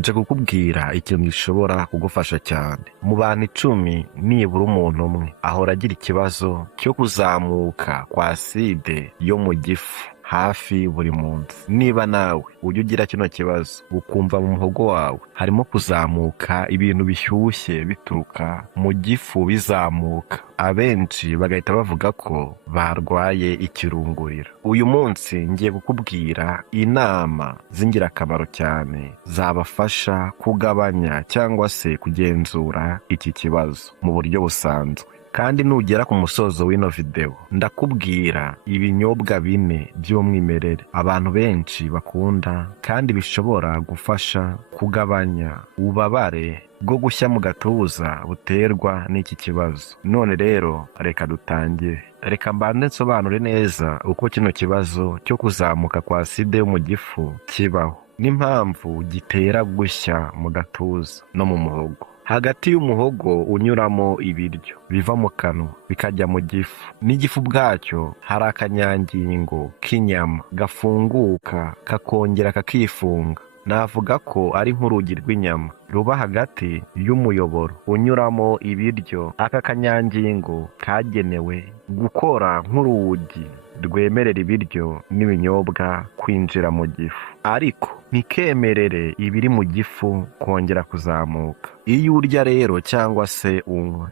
nje kukubwira ikintu gishobora kugufasha cyane. Mu bantu 10 nibura umuntu umwe ahora agira ikibazo cyo kuzamuka kwa aside yo mu gifu hafi buri munsi. Niba nawe ujya ugira kino kibazo ukumva mu muhogo wawe harimo kuzamuka ibintu bishyushye bituruka mu gifu bizamuka, abenshi bagahita bavuga ko barwaye ikirungurira. Uyu munsi ngiye kukubwira inama z'ingirakamaro cyane zabafasha kugabanya cyangwa se kugenzura iki kibazo mu buryo busanzwe. Kandi nugera ku musozo w'ino video ndakubwira ibinyobwa 4 by'umwimerere abantu benshi bakunda kandi bishobora gufasha kugabanya ububabare bwo gushya mu gatuza buterwa n'iki kibazo. None rero reka dutangire. Reka mbanze nsobanure neza uko kino kibazo cyo kuzamuka kwa aside yo mu gifu kibaho n'impamvu gitera gushya mu gatuza no mu muhogo. Hagati y'umuhogo unyuramo ibiryo biva mu kanwa bikajya mu gifu, n'igifu bwacyo hari akanyangingo k'inyama gafunguka kakongera kakifunga. Navuga ko ari nk'urugi rw'inyama ruba hagati y'umuyoboro unyuramo ibiryo. Aka kanyangingo kagenewe gukora nk'urugi rwemerera ibiryo n'ibinyobwa kwinjira mu gifu, ariko ntikemerere ibiri mu gifu kongera kuzamuka. Iyo urya rero cyangwa se unywa,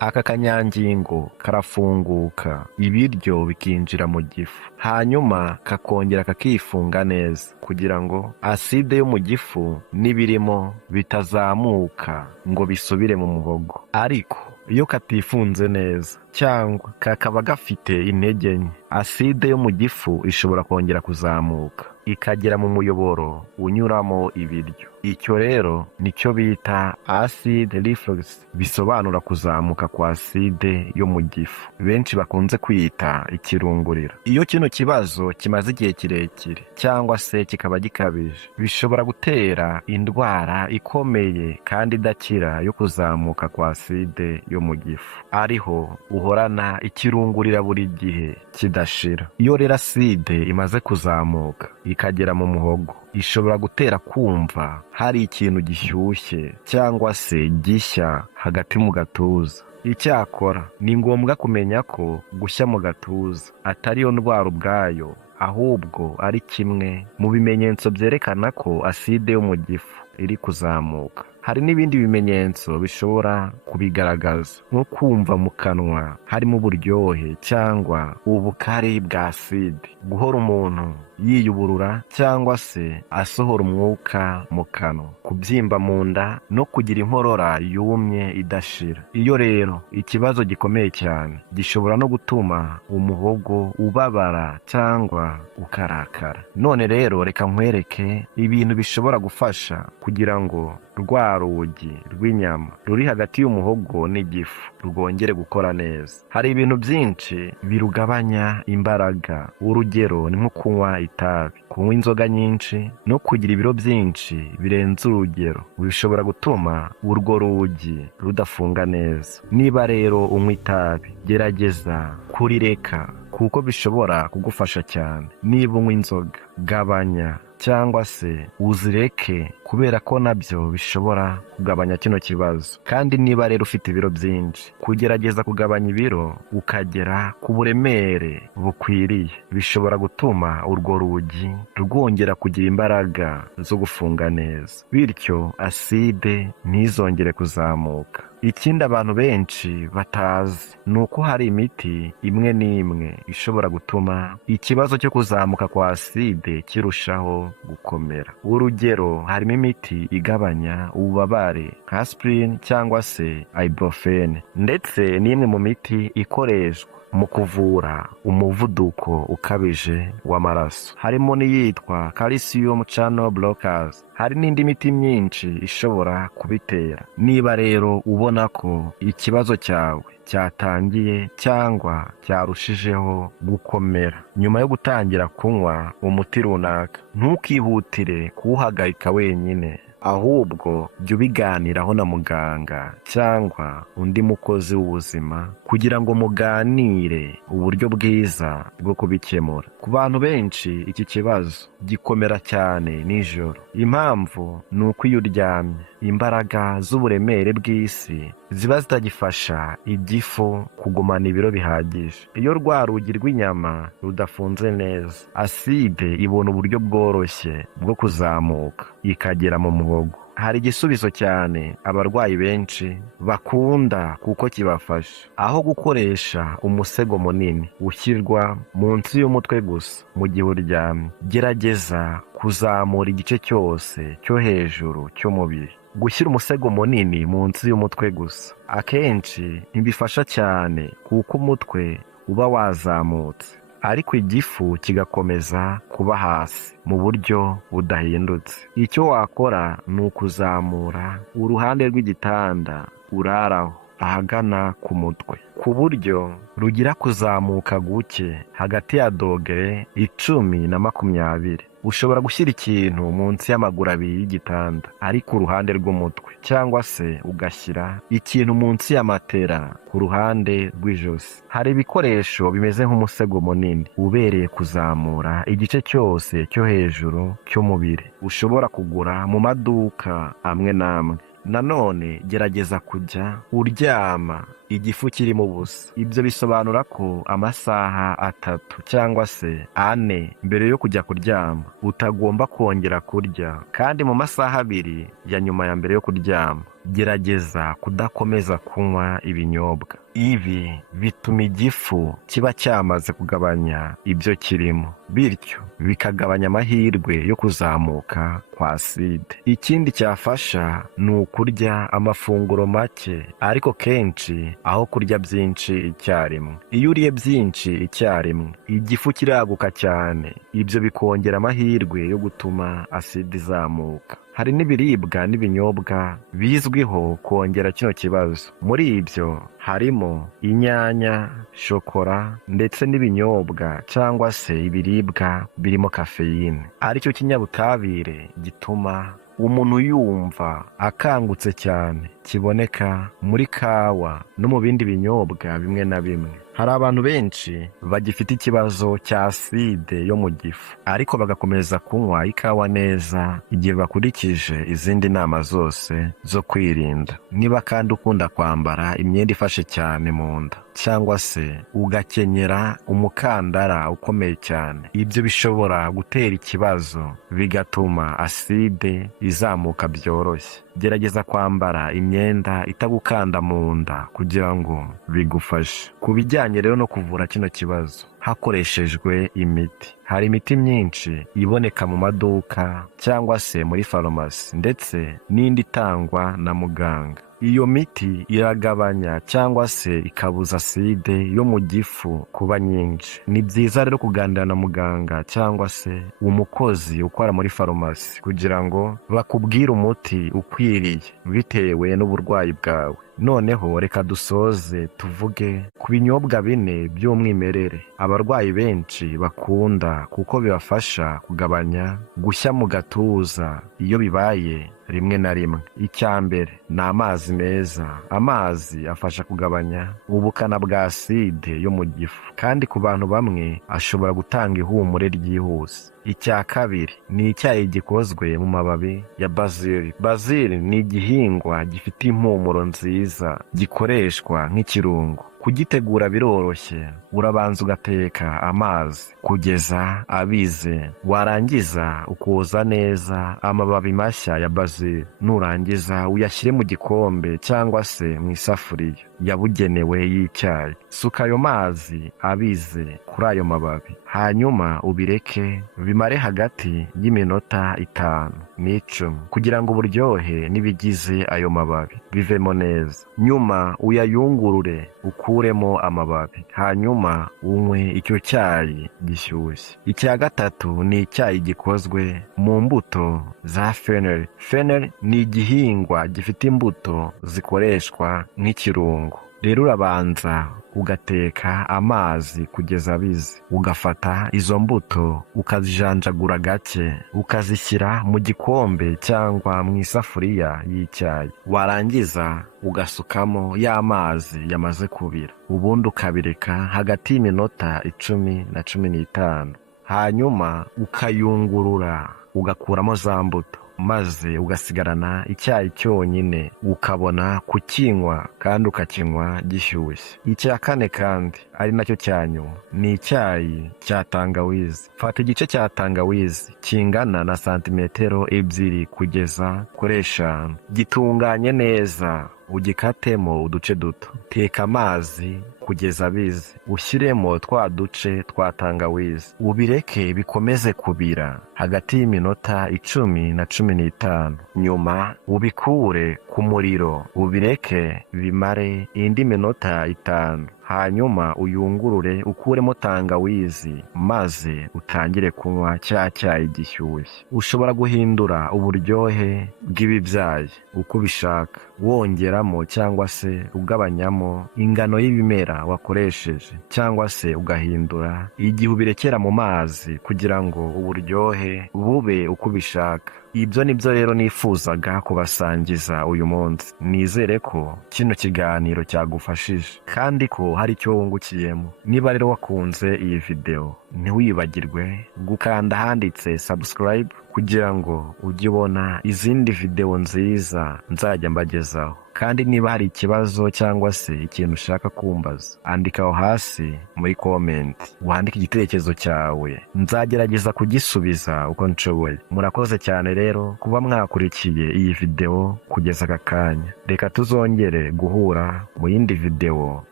aka kanyangingo karafunguka ibiryo bikinjira mu gifu, hanyuma kakongera kakifunga neza kugira ngo aside yo mu gifu n'ibirimo bitazamuka ngo bisubire mu muhogo. Ariko iyo katifunze neza cyangwa kakaba gafite intege nke, aside yo mu gifu ishobora kongera kuzamuka ikagera mu muyoboro unyuramo ibiryo. Icyo rero nicyo bita acid reflux, bisobanura kuzamuka kwa aside yo mu gifu, benshi bakunze kwita ikirungurira. Iyo kino kibazo kimaze igihe kirekire cyangwa se kikaba gikabije, bishobora gutera indwara ikomeye kandi idakira yo kuzamuka kwa aside yo mu gifu, ariho uhorana ikirungurira buri gihe kidashira. Iyo rero aside imaze kuzamuka ikagera mu muhogo, ishobora gutera kumva hari ikintu gishyushye cyangwa se gishya hagati mu gatuza. Icyakora ni ngombwa kumenya ko gushya mu gatuza atari yo ndwara ubwayo, ahubwo ari kimwe mu bimenyetso byerekana ko aside yo mu gifu iri kuzamuka. Hari n'ibindi bimenyetso bishobora kubigaragaza, nko kumva mu kanwa harimo uburyohe cyangwa ubukari bwa aside, guhora umuntu yiyuburura cyangwa se asohora umwuka mu kanwa, kubyimba mu nda no kugira inkorora yumye idashira. Iyo rero ikibazo gikomeye cyane, gishobora no gutuma umuhogo ubabara cyangwa ukarakara. None rero reka nkwereke ibintu bishobora gufasha kugira ngo rwa rugi rw'inyama ruri hagati y'umuhogo n'igifu rwongere gukora neza. Hari ibintu byinshi birugabanya imbaraga. Urugero ni nko kunywa itabi, kunywa inzoga nyinshi no kugira ibiro byinshi birenze urugero bishobora gutuma urwo rugi rudafunga neza. Niba rero unywa itabi, gerageza kurireka kuko bishobora kugufasha cyane. Niba unywa inzoga, gabanya cyangwa se uzireke kubera ko nabyo bishobora kugabanya kino kibazo. Kandi niba rero ufite ibiro byinshi, kugerageza kugabanya ibiro ukagera ku buremere bukwiriye bishobora gutuma urwo rugi rwongera kugira imbaraga zo gufunga neza, bityo aside ntizongere kuzamuka. Ikindi abantu benshi batazi ni uko hari imiti imwe n'imwe ishobora gutuma ikibazo cyo kuzamuka kwa aside kirushaho gukomera. Urugero, harimo imiti igabanya ububabare nka aspirin cyangwa se ibuprofen, ndetse n'imwe mu miti ikoreshwa mu kuvura umuvuduko ukabije w'amaraso, harimo n'iyitwa calcium channel blockers. Hari n'indi miti myinshi ishobora kubitera. Niba rero ubona ko ikibazo cyawe cyatangiye cyangwa cyarushijeho gukomera nyuma yo gutangira kunywa umuti runaka, ntukihutire kuwuhagarika wenyine, ahubwo jya ubiganiraho na muganga cyangwa undi mukozi w'ubuzima kugira ngo muganire uburyo bwiza bwo kubikemura. Ku bantu benshi iki kibazo gikomera cyane nijoro. Impamvu ni uko iyo uryamye imbaraga z'uburemere bw'isi ziba zitagifasha igifu kugumana ibiro bihagije. Iyo rwa rugi rw'inyama rudafunze neza, aside ibona uburyo bworoshye bwo kuzamuka ikagera mu muhogo. Hari igisubizo cyane abarwayi benshi bakunda kuko kibafasha. Aho gukoresha umusego munini ushyirwa munsi y'umutwe gusa mu gihe uryamye, gerageza kuzamura igice cyose cyo hejuru cy'umubiri. Gushyira umusego munini munsi y'umutwe gusa akenshi ntibifasha cyane kuko umutwe uba wazamutse, ariko igifu kigakomeza kuba hasi mu buryo budahindutse. Icyo wakora ni ukuzamura uruhande rw'igitanda uraraho ahagana ku mutwe, ku buryo rugira kuzamuka guke hagati ya dogere 10 na 20. Ushobora gushyira ikintu munsi y'amaguru abiri y'igitanda ariko uruhande rw'umutwe, cyangwa se ugashyira ikintu munsi ya matera ku ruhande rw'ijosi. Hari ibikoresho bimeze nk'umusego munini ubereye kuzamura igice cyose cyo hejuru cy'umubiri ushobora kugura mu maduka amwe n'amwe. Nanone gerageza kujya uryama igifu kirimo ubusa. Ibyo bisobanura ko amasaha 3 cyangwa se 4 mbere yo kujya kuryama utagomba kongera kurya, kandi mu masaha 2 ya nyuma ya mbere yo kuryama gerageza kudakomeza kunywa ibinyobwa. Ibi bituma igifu kiba cyamaze kugabanya ibyo kirimo, bityo bikagabanya amahirwe yo kuzamuka kwa aside. Ikindi cyafasha ni ukurya amafunguro make ariko kenshi aho kurya byinshi icyarimwe. Iyo uriye byinshi icyarimwe igifu kiraguka cyane, ibyo bikongera amahirwe yo gutuma aside izamuka. Hari n'ibiribwa n'ibinyobwa bizwiho kongera kino kibazo. Muri ibyo harimo inyanya, shokora ndetse n'ibinyobwa cyangwa se ibiribwa birimo kafeyine, aricyo kinyabutabire gituma umuntu yumva akangutse cyane, kiboneka muri kawa no mu bindi binyobwa bimwe na bimwe. Hari abantu benshi bagifite ikibazo cya aside yo mu gifu ariko bagakomeza kunywa ikawa neza igihe bakurikije izindi nama zose zo kwirinda. Niba kandi ukunda kwambara imyenda ifashe cyane mu nda cyangwa se ugakenyera umukandara ukomeye cyane, ibyo bishobora gutera ikibazo bigatuma aside izamuka byoroshye. Gerageza kwambara imyenda itagukanda mu nda kugira ngo bigufashe. Ku bijyanye rero no kuvura kino kibazo hakoreshejwe imiti, hari imiti myinshi iboneka mu maduka cyangwa se muri farumasi ndetse n'indi itangwa na muganga. Iyo miti iragabanya cyangwa se ikabuza aside yo mu gifu kuba nyinshi. Ni byiza rero kuganira na muganga cyangwa se umukozi ukora muri farumasi kugira ngo bakubwire umuti ukwiriye bitewe n'uburwayi bwawe. Noneho reka dusoze tuvuge ku binyobwa 4 by'umwimerere abarwayi benshi bakunda kuko bibafasha kugabanya gushya mu gatuza iyo bibaye rimwe na rimwe. Icya mbere ni amazi meza. Amazi afasha kugabanya ubukana bwa aside yo mu gifu, kandi ku bantu bamwe ashobora gutanga ihumure ryihuse. Icya kabiri ni icyayi gikozwe mu mababi ya bazili. Bazili ni igihingwa gifite impumuro nziza gikoreshwa nk'ikirungo. Kugitegura biroroshye. Urabanza ugateka amazi kugeza abize, warangiza ukoza neza amababi mashya ya bazili. Nurangiza uyashyire mu gikombe cyangwa se mu isafuriya yabugenewe y'icyayi. Suka ayo mazi abize kuri ayo mababi, hanyuma ubireke bimare hagati y'iminota 5 n'10 kugira ngo uburyohe n'ibigize ayo mababi bivemo neza. Nyuma uyayungurure ukuremo amababi, hanyuma unywe icyo cyayi gishyushye. Icya gatatu ni icyayi gikozwe mu mbuto za fennel. Fennel ni igihingwa gifite imbuto zikoreshwa nk'ikirungo. rero urabanza ugateka amazi kugeza abize, ugafata izo mbuto ukazijanjagura gake, ukazishyira mu gikombe cyangwa mu isafuriya y'icyayi, warangiza ugasukamo ya mazi yamaze kubira, ubundi ukabireka hagati y'iminota 10 na 15, hanyuma ukayungurura ugakuramo za mbuto, maze ugasigarana icyayi cyonyine, ukabona kukinywa kandi ukakinywa gishyushye. Icya kane kandi ari nacyo cya nyuma ni icyayi cya tangawizi. Fata igice cya tangawizi kingana na santimetero 2 kugeza kuri 5, gitunganye neza, ugikatemo uduce duto, teka amazi kugeza abize, ushyiremo twa duce twa tangawizi, ubireke bikomeze kubira hagati y'iminota 10 na 15, nyuma ubikure ku muriro ubireke bimare indi minota 5, hanyuma uyungurure ukuremo tangawizi, maze utangire kunywa cya cyayi gishyushye. Ushobora guhindura uburyohe bw'ibi byayi uko ubishaka, wongeramo cyangwa se ugabanyamo ingano y'ibimera wakoresheje, cyangwa se ugahindura igihe ubirekera mu mazi kugira ngo uburyohe bube uko ubishaka. Ibyo nibyo rero nifuzaga kubasangiza uyu munsi. Nizere ko kino kiganiro cyagufashije kandi ko hari icyo wungukiyemo. Niba rero wakunze iyi video, ntiwibagirwe gukanda handitse subscribe kugira ngo ujye ubona izindi video nziza nzajya mbagezaho. Kandi niba hari ikibazo cyangwa se ikintu ushaka kumbaza, andika aho hasi muri comment, wandike igitekerezo cyawe, nzagerageza kugisubiza uko nshoboye. Murakoze cyane rero kuba mwakurikiye iyi video kugeza aka kanya. Reka tuzongere guhura mu yindi video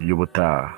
y'ubutaha.